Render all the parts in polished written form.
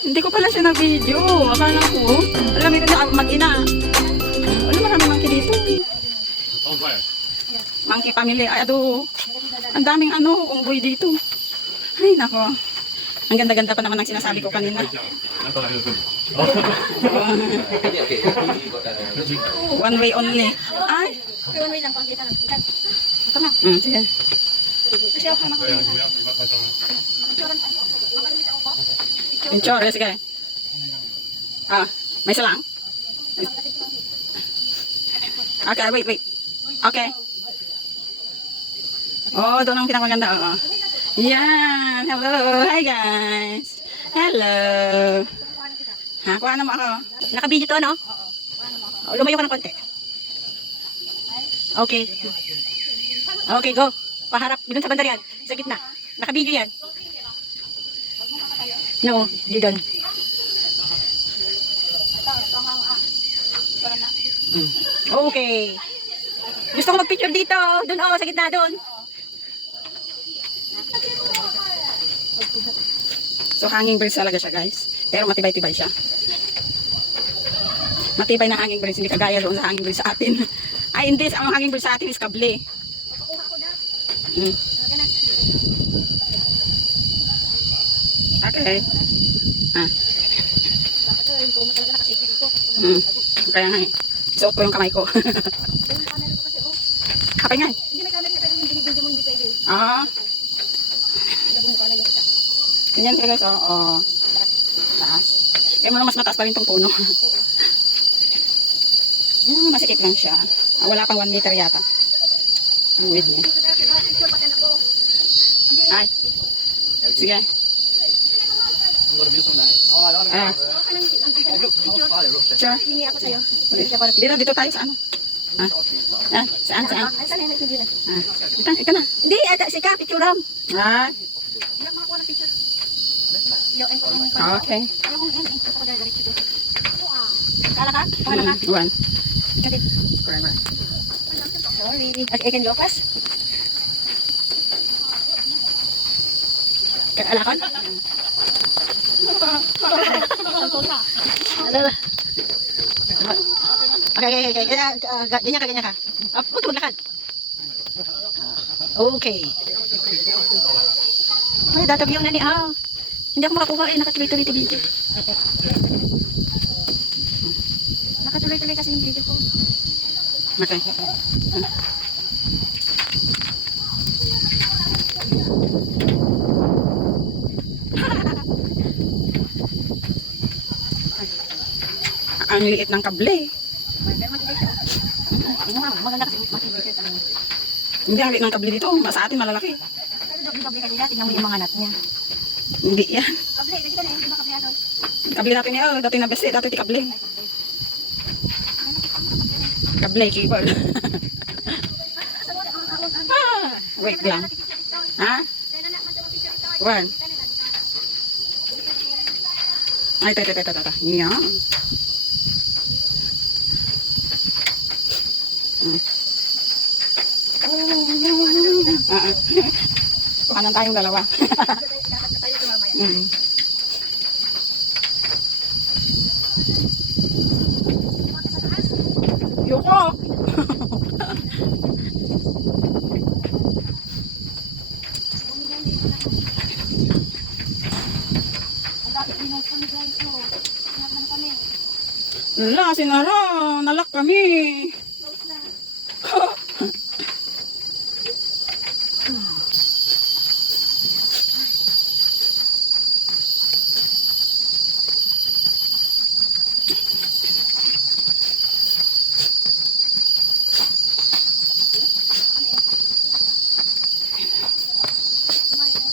Hindi ko pala siya nag-video. Akala ko, alam mo na mag-ina. Wala marami monkey dito. Monkey family. Ay, ado. Ang daming unggoy dito. Ay, nako. Ang ganda-ganda pa naman ang sinasabi ko kanina. One way only. Ay. One way lang, pangkita lang. Ito na. Sige. Kasi ako na Picture, sige. May isa lang? Okay, wait. Okay. Oh, doon ang pinakamaganda. Oo. Yan. Hello. Hi, guys. Hello. Kuha naman ako. Naka-video to, no? Lumayo ka ng konti. Okay. Okay, go. Paharap. Doon sa banda yan. Sa gitna. Naka-video yan. No, di doon. Okay. Gusto ko mag-picture dito. Doon, sa gitna doon. So, hanging birds talaga siya, guys. Pero matibay-tibay siya. Matibay na hanging birds. Hindi kagaya doon sa hanging birds sa atin. Ay, hindi. Ang hanging birds sa atin is kable. Okay. Kaya nga eh. Suot ko yung kamay ko. Kapay nga eh. Ganyan kayo guys. Taas. Kaya mo mas mataas pa rin itong puno. Masikip lang siya. Wala pang 1 meter yata. Ang width niya. Ay. Sige. Sure. Hingi ako sa'yo. Dito tayo sa ano? Saan? Ito na. Hindi, sika, picture-am. Okay. Kala ka? Kala ka? One. Kadit. Forever. Sorry. I can go fast. Kakalakon? Okay. Ganyan ka. Huwag ka maglakad. Okay. Ay, datag yung nani. Hindi ako makakuha nakatuloy-tuloy yung video. Nakatuloy-tuloy kasi yung video ko. Okay. Ang liit ng kable. Maganda kasi makikita talaga. Hindi ang liit ng kable dito. Sa atin malalaki. Pero yung kable kanina, tingnan mo yung mga nut niya. Hindi yan. Kable, nakita na yun, di ba kable ano? Kable natin niya. Dati na best. Dati ti kable. Kable, keyboard. Wait lang. One. Ay, tata. Yan. Kuhanan tayong dalawa. Yoko! Wala, sinara. Nalak kami.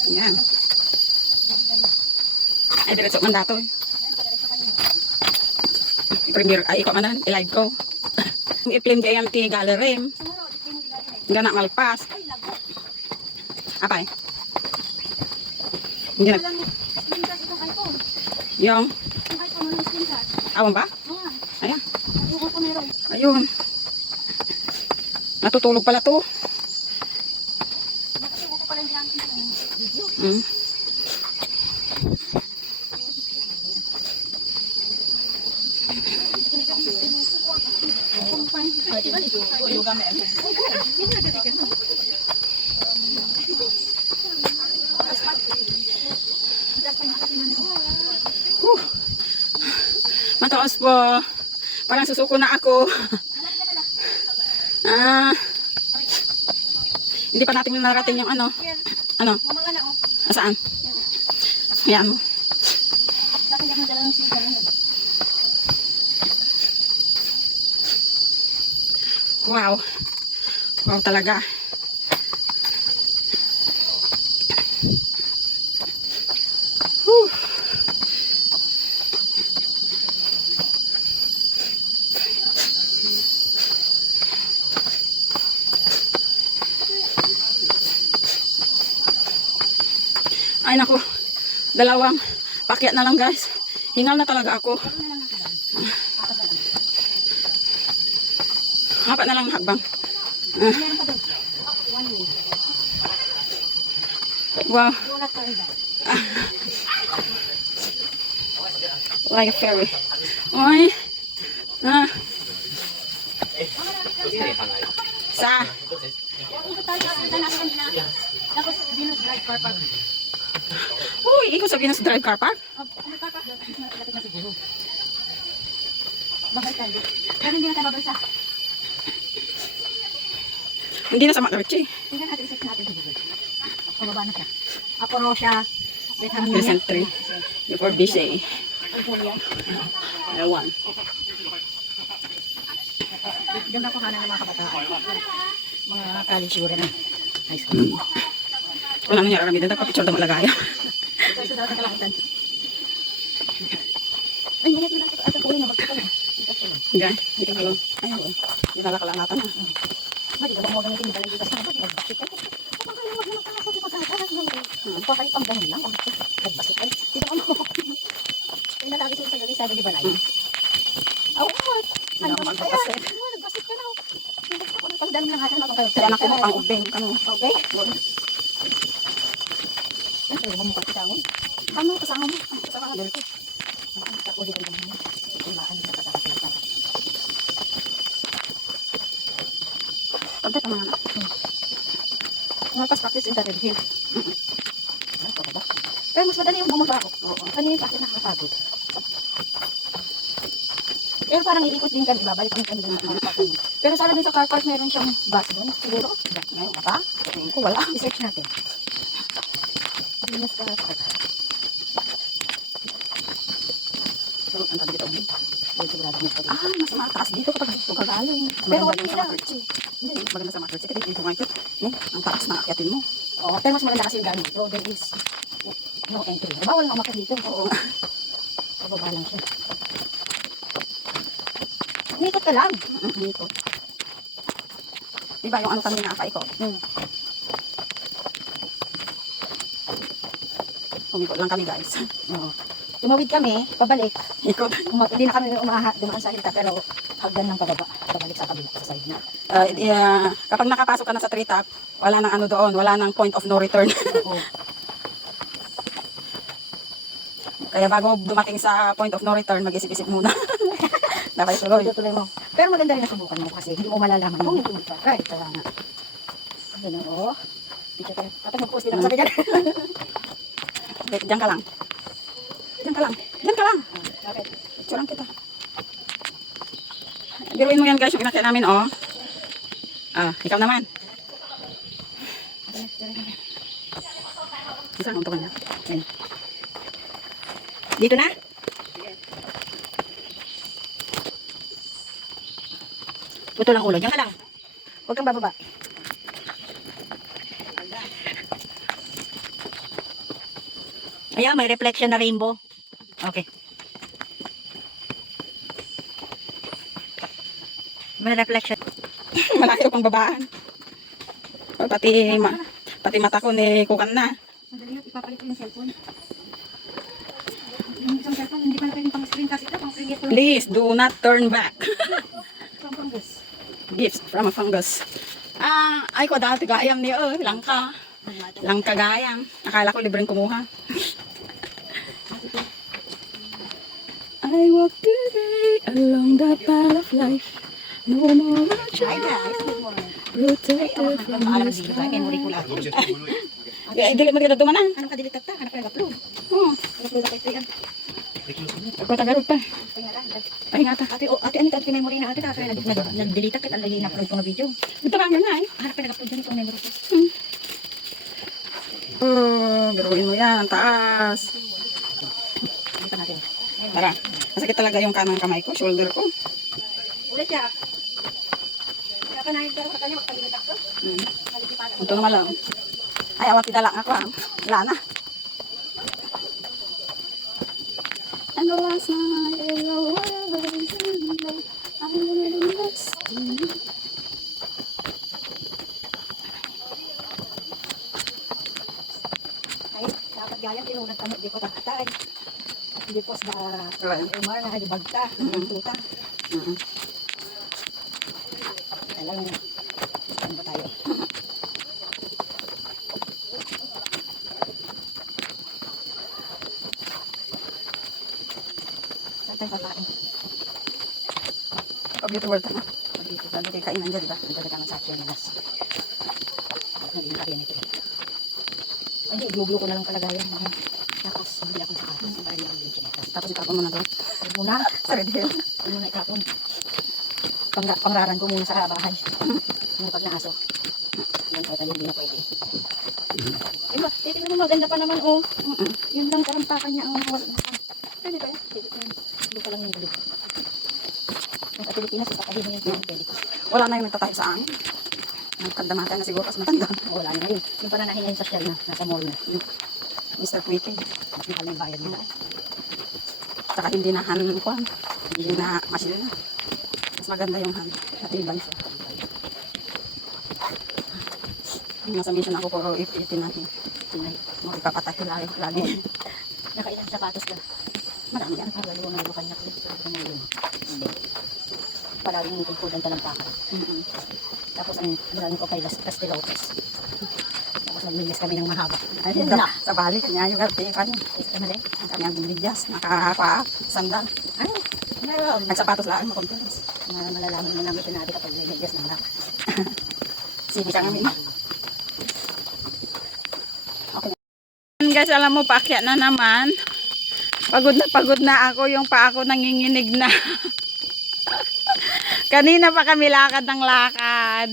Yan. Ay, diretso man dato. I-premiere, ikaw man i-live ko. I-film JMT Gallery. Gana malpas. Apay? Hindi na. Yung? Awang ba? Ayan. Ayun. Natutulog pala to. Whew. Mataas po. Parang susuko na ako. Hindi pa natin narating yung ano. Ano? Saan? Yan. Wow. Wow talaga. Whew. Ay naku, dalawang pakyat na lang guys. Hingal na talaga ako. Apat na lang hakbang. Wow. Like a ferry. Oy. Sa. Uy, ikot sa Venus Drive Car Park. Hindi na tayo babalsa. Hindi na sa Macarichi. Tingnan natin, isip natin sa Google. Pababa na siya. Aporosya. Crescent 3. Before BC. Ewan. Ganda ko kanan ng mga kabataan. Mga college siguro na. High school. Wala nang yarami din. Dapat picture daw malagaya. Ito sa dapat kalakitan. Ay, hindi natin natin. Ito kuling na magkakala. Hanggang. Hindi ka lang. Ayaw. Hindi nalakalanatan na. Hindi ka ba mo gamitin yung baligitas na ito? Nagbakit ka. Kapag kayo wag naman ako di pagkakalas mo. Pakay pang ganun lang. Nagbakit ka. Dito ka mo. Kaya nalagi sila sa galing sabi di balay. Oo. Ano ba kaya? Nagbakit ka na. Pagdano lang natin ako. Kaya naku mo pang ubeng. Kano? Okay? Ano ba mo kapitangon? Ano kasama mo? Kasama nga dito. Ako dito lang mo. Kumaan sa kasama sila. Pagkat ang mga anak. Mas practice in the red hill. Pero mas madali yung bumaba ako. Kanina yung practice nakakapagod. Pero parang iikot din kami. Babalik kami ng mga park. Pero sana dun sa car park meron siyang bus doon. Siguro. Ngayon na ba? Tingin ko wala. I-search natin. Venus Car Park. So, ang tabi dito. Sigurado mo pa rin. Mas mataas dito kapag dito ka galing. Pero Maganda hindi sa lang. Macarichi. Hindi, maganda sa Macarichi. Kasi dito ngayon. Ang taas na akyatin mo. Oo, pero mas maganda kasi yung gamit. So, there is no entry. Bawal na umakyat dito. Oo. Pababa lang siya. Umikot ka lang. Dito. Diba yung ano kami nakaikot? Umikot lang kami guys. Oo. Tumawid kami, pabalik. Ikot. Hindi na kami dumaan sa hilta, pero hagdan ng pababa. Pabalik sa kabila, sa side na. Kapag nakapasok ka na sa treetop, wala nang ano doon, wala nang point of no return. Oo. Kaya bago dumating sa point of no return, mag-isip-isip muna. Dapat tuloy. Tuloy mo. Pero maganda rin nasubukan mo kasi hindi mo malalaman kung hindi mo try. Kaya nga. Ano, oo. Picture tayo. Kapag mag-post din ako sabi dyan. Wait, diyan ka lang. Diyan ka lang. Diyan ka lang. Bakit? Picture lang kita. Biruin mo yan guys, yung inakya namin, oh. Ikaw naman. Isa ang untukan niya. Ayan. Dito na? Puto lang ulo. Diyan ka lang. Huwag kang bababa. Ayan, may reflection na rainbow. Okay. May reflection. Malayo pang babaan. Pati mata ko ni kukan na. Madali yun, ipapalit ko yung cellphone. Yung isang cellphone, hindi pa na pwedeng pang-screen kasi ito, pang-screen ito. Please do not turn back. Pang-fungus. Gifts from a fungus. Ay ko dati gayam ni langka. Langka gayam. Akala ko libreng kumuha. I walk today Along the path of life, no more Ay, child, guys, good morning. protected from Alam the dito ba? Memory ko lang. Eh, dili mo kita tumanan. Anong kadili tata? Anak ko nag-upload. Oh, Nag-upload ako ito yan. pagkatagarod pa. Ay, nga ta. Ate, anit, ate, memory na ate. Kaya nag-delete ako. Alagay na upload ko ng video. Ito lang nga eh. Hanap ka nag-upload dyan itong memory ko. Oh, biruin mo yan, ang taas. Hindi pa natin. Tara, masakit talaga yung kanang kamay ko, shoulder ko. Ulit siya. Kaya pa nahin pero sa kanya magpalilit ako. Ito naman lang. Ay, awat idala nga ko ah. Wala na. And the last night, I know whatever is in love, I really lost you. Ay, dapat gaya tinunag kami. Di ko takatay. At di ko sa Right. umar na halibagta. Tuta. Alam mo. Saan ba tayo? Saan tayo kakain? Pag dito world na. Dito. Dito kayo kainan dyan, diba? Ang dagat sa akin nilas. Hindi na kaya nito eh. Hindi, gluglo ko na lang kalagayan. Tapos, hindi ako sa akin. Para lang yung chinetas. Tapos itapon mo na doon. Huwag muna. Sa Red Hill. Huwag muna itapon. Pangraran ko muna sa bahay. Yung pag naaso. Yung pag hindi na pwede. Diba, tingnan mo maganda pa naman oh. Yun lang karampakan niya ang pwede ba yan? Pwede pa yan. Hindi pa lang yung gulo. Yung sa Pilipinas, ipapagin mo yan kung pwede. Wala na yung nagtatayo sa amin. Nagkandamatan na siguro kasi matanda. Wala na yun. Yung pananahin na yung social na nasa mall na. Mr. Quickie. Mas mahal na yung bayad nila. Saka hindi na hand ko. Hindi na machine na. Mas maganda yung hand. Natibay siya. Nasa mission ako puro ipitin natin. Magpapatay lagi. Nakailang sapatos ka. Marami yan. Lalo na lukan niya ko. Sabi ko yun. Palaging tulpudan talampaka. Tapos ang nilalang ko kay Castelotes. Tapos naglilis kami ng mahaba. Ay, sa bali, kanya yung garte kanya. Ang kanyang bilyas, nakakapa, sandal. Ay, meron. Nagsapatos lang, makompelas. Malalaman mo namin sinabi kapag may medyas ng harap. Sige ka ngamin. Okay. Guys, alam mo, paakyat na naman. Pagod na ako. Yung pa ako nanginginig na. Kanina pa kami lakad ng lakad.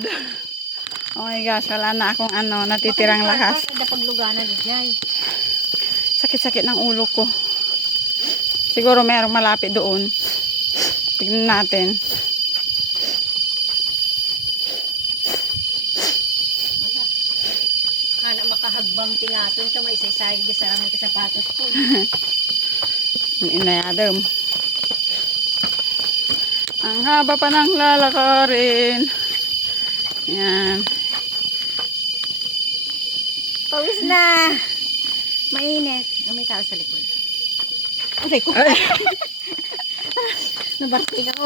Oh my gosh, wala na akong natitirang lakas. Bakit pagluganan ni Jai? Sakit-sakit ng ulo ko. Siguro merong malapit doon. Tignan natin. Hana makahagbang tingaton ka may isaysay sa aming kasapatos ko. Inayadam. Ang haba pa ng lalakarin. Yan. Pawis na! Mainit. May tao sa likod. Aray ko! Nabasting ako.